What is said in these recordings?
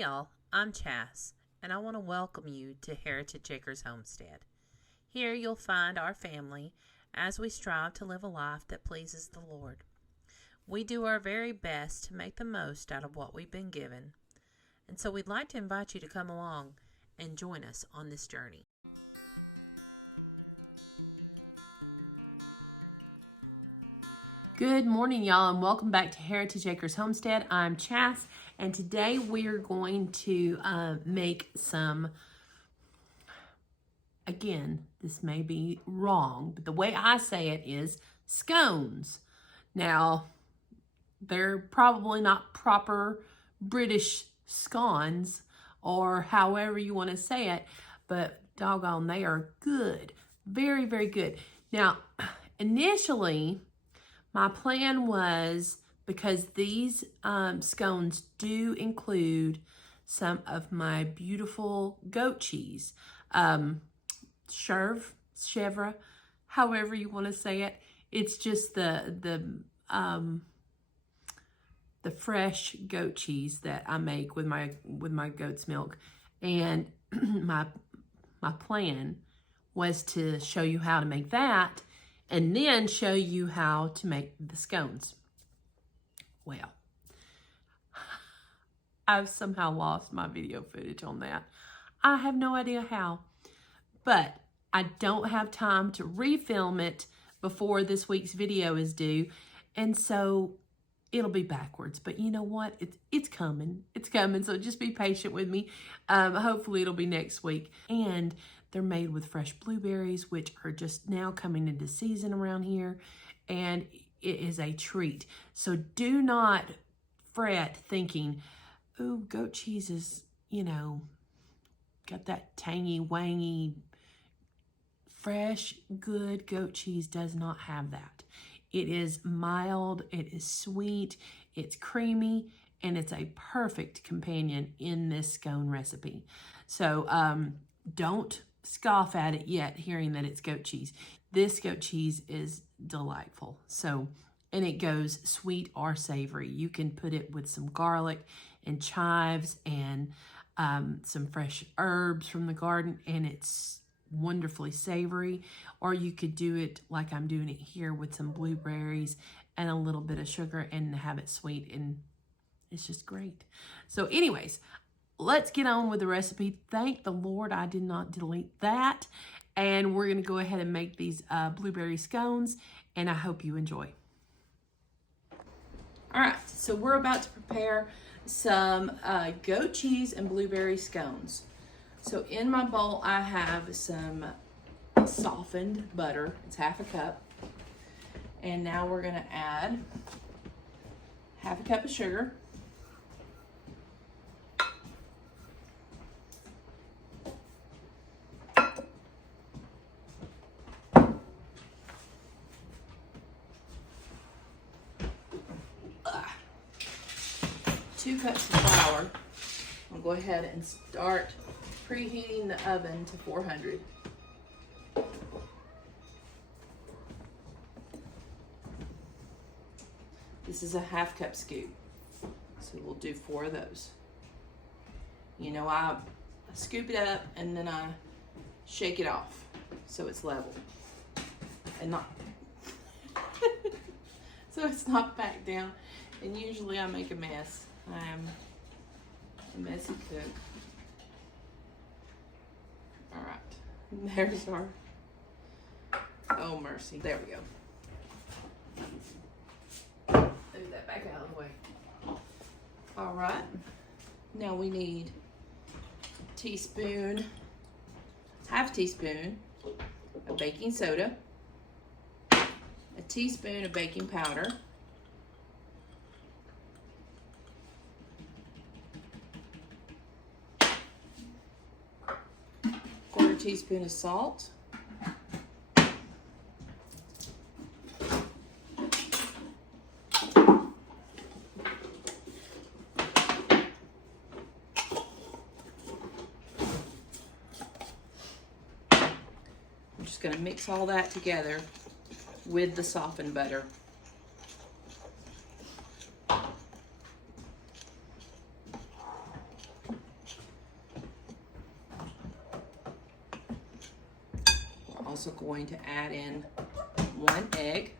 y'all, I'm Chas, and I want to welcome you to Heritage Acres Homestead. Here you'll find our family as we strive to live a life that pleases the Lord. We do our very best to make the most out of what we've been given, and so we'd like to invite you to come along and join us on this journey. Good morning, y'all, and welcome back to Heritage Acres Homestead. I'm Chas, and today we are going to make some, again, this may be wrong, but the way I say it is scones. Now, they're probably not proper British scones, or however you want to say it, but doggone, they are good. Very, very good. Now, initially, my plan was, because these scones do include some of my beautiful goat cheese, chèvre, however you want to say it. It's just the fresh goat cheese that I make with my goat's milk, and my plan was to show you how to make that, and then show you how to make the scones. Well, I've somehow lost my video footage on that. I have no idea how, but I don't have time to refilm it before this week's video is due, and so it'll be backwards. But you know what? It's coming. It's coming, so just be patient with me. Hopefully it'll be next week. And they're made with fresh blueberries, which are just now coming into season around here, and it is a treat. So do not fret thinking, oh, goat cheese is, got that tangy, wangy. Fresh, good goat cheese does not have that. It is mild, it is sweet, it's creamy, and it's a perfect companion in this scone recipe. So don't scoff at it yet, hearing that it's goat cheese. This goat cheese is delightful. So, and it goes sweet or savory. You can put it with some garlic and chives and some fresh herbs from the garden, and it's wonderfully savory. Or you could do it like I'm doing it here with some blueberries and a little bit of sugar and have it sweet, and it's just great. So anyways, let's get on with the recipe. Thank the Lord I did not delete that. And we're going to go ahead and make these blueberry scones, and I hope you enjoy. All right, so we're about to prepare some goat cheese and blueberry scones. So in my bowl, I have some softened butter. It's half a cup. And now we're going to add half a cup of sugar. Two cups of flour. I'll go ahead and start preheating the oven to 400. This is a half cup scoop, so we'll do 4 of those. I scoop it up and then I shake it off so it's level and not so it's not back down. And usually I make a mess. I am a messy cook. All right, there's our, oh mercy, there we go. Move that back out of the way. All right, now we need half teaspoon of baking soda, a teaspoon of baking powder, teaspoon of salt, I'm just going to mix all that together with the softened butter. also going to add in 1 egg.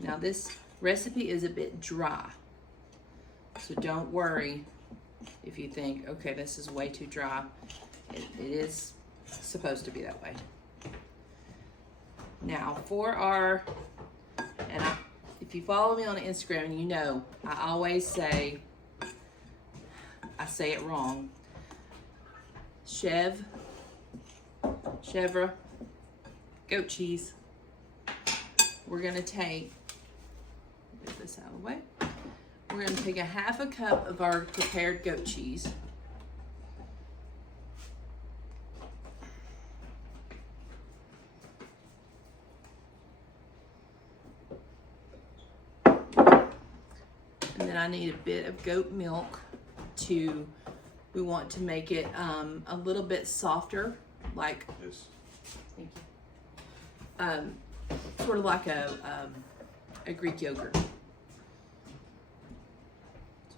Now this recipe is a bit dry, so don't worry if you think, okay, this is way too dry. It is supposed to be that way. Now for our, if you follow me on Instagram, you know I always say, I say it wrong, chèvre goat cheese. We're gonna take, get this out of the way. We're gonna take a 1/2 cup of our prepared goat cheese. And then I need a bit of goat milk we want to make it a little bit softer, like, Yes. thank you. Sort of like a Greek yogurt. So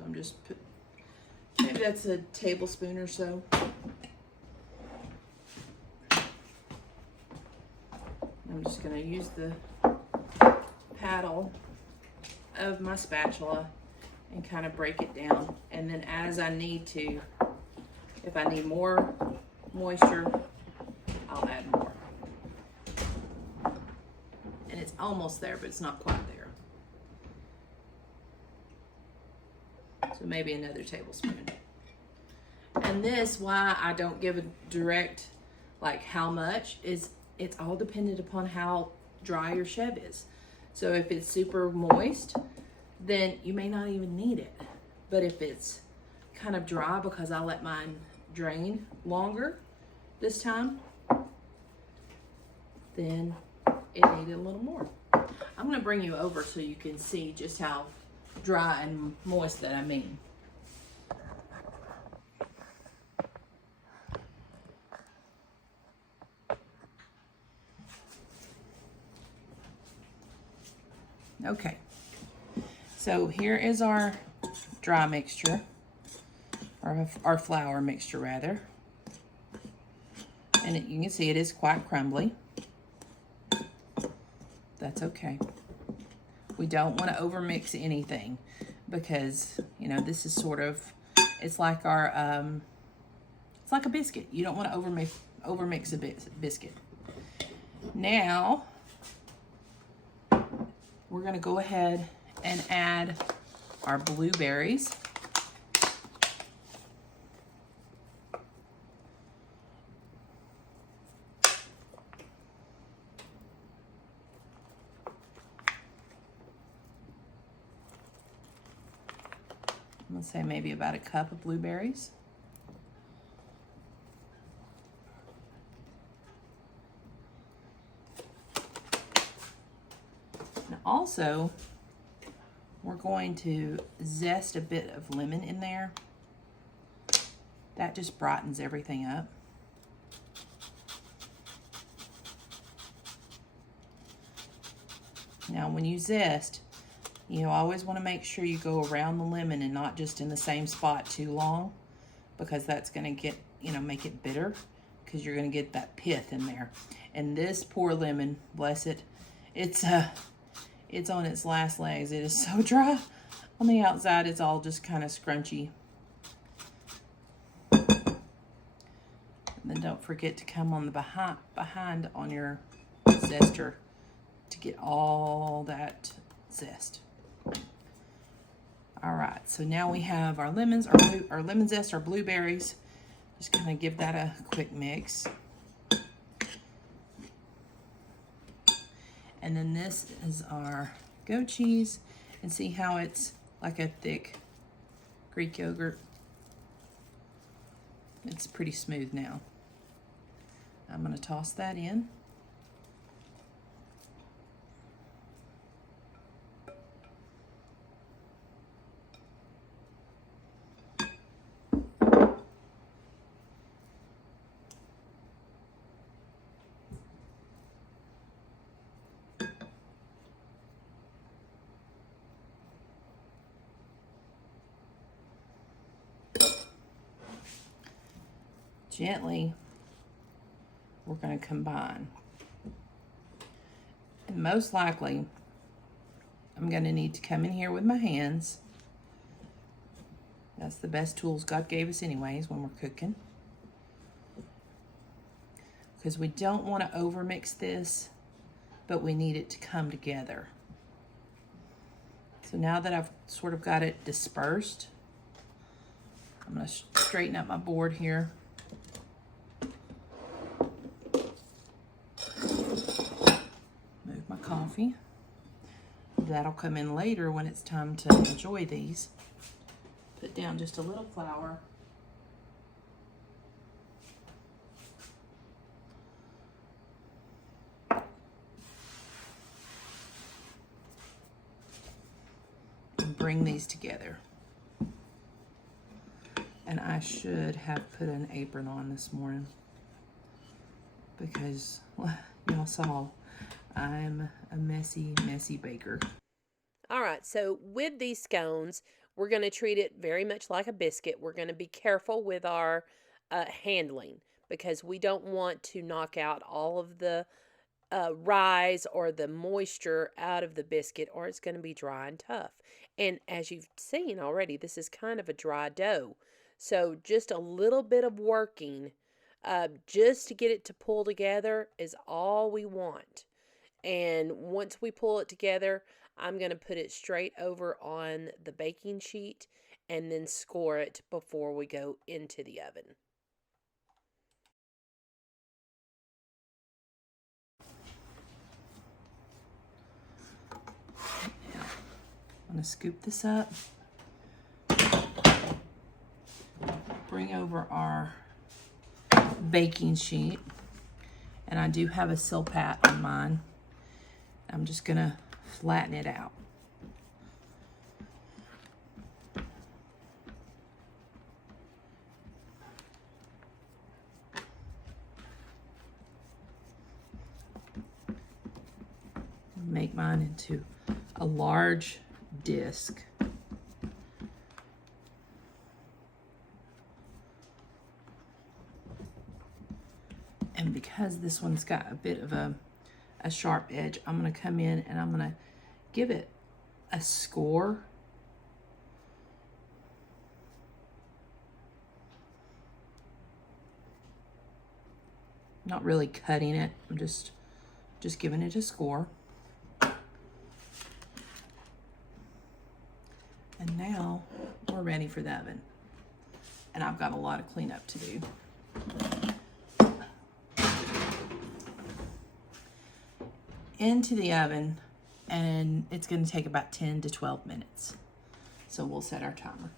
I'm just maybe that's a tablespoon or so. I'm just gonna use the paddle of my spatula and kind of break it down. And then as I need to, if I need more moisture, I'll add more. And it's almost there, but it's not quite there. So maybe another tablespoon. And this, why I don't give a direct, like how much, is it's all dependent upon how dry your chèvre is. So if it's super moist, then you may not even need it. But if it's kind of dry, because I let mine drain longer this time, then it needed a little more. I'm gonna bring you over so you can see just how dry and moist that I mean. Okay, so here is our dry mixture, or our flour mixture rather. And you can see it is quite crumbly. That's okay. We don't want to overmix anything because, you know, this is sort of, it's like our, it's like a biscuit. You don't want to overmix a biscuit. Now, we're going to go ahead and add our blueberries. I'm going to say maybe about a cup of blueberries. And also, we're going to zest a bit of lemon in there. That just brightens everything up. Now, when you zest, you always want to make sure you go around the lemon and not just in the same spot too long, because that's going to get, make it bitter, because you're going to get that pith in there. And this poor lemon, bless it, it's on its last legs. It is so dry. On the outside, it's all just kind of scrunchy. And then don't forget to come on the behind on your zester to get all that zest. All right, so now we have our lemons, our lemon zest, our blueberries. Just kind of give that a quick mix. And then this is our goat cheese, and see how it's like a thick Greek yogurt. It's pretty smooth now. I'm going to toss that in. gently we're going to combine. And most likely I'm going to need to come in here with my hands. That's the best tools God gave us anyways when we're cooking. Because we don't want to overmix this, but we need it to come together. So now that I've sort of got it dispersed, I'm going to straighten up my board here. Move my coffee. That'll come in later when it's time to enjoy these. Put down just a little flour. And bring these together. And I should have put an apron on this morning because, well, y'all saw, I'm a messy, messy baker. All right, so with these scones, we're going to treat it very much like a biscuit. We're going to be careful with our handling because we don't want to knock out all of the rise or the moisture out of the biscuit, or it's going to be dry and tough. And as you've seen already, this is kind of a dry dough. So just a little bit of working just to get it to pull together is all we want. And once we pull it together, I'm going to put it straight over on the baking sheet and then score it before we go into the oven. Now, I'm going to scoop this up, bring over our baking sheet, and I do have a Silpat on mine. I'm just going to flatten it out. Make mine into a large disc. And because this one's got a bit of a sharp edge, I'm going to come in and I'm going to give it a score. Not really cutting it, I'm just giving it a score. And now we're ready for the oven. And I've got a lot of cleanup to do. Into the oven, and it's going to take about 10 to 12 minutes. So we'll set our timer.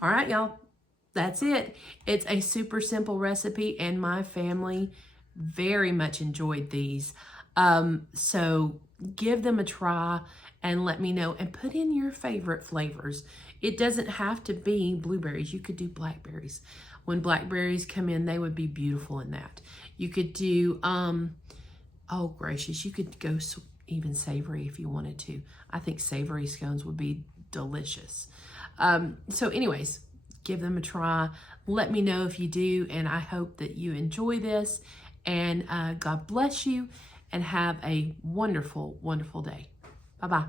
All right, y'all, that's it. It's a super simple recipe, and my family very much enjoyed these. So give them a try and let me know, and put in your favorite flavors. It doesn't have to be blueberries. You could do blackberries. When blackberries come in, they would be beautiful in that. You could do, oh gracious, you could go even savory if you wanted to. I think savory scones would be delicious. So anyways, give them a try. Let me know if you do, and I hope that you enjoy this. And God bless you, and have a wonderful, wonderful day. Bye-bye.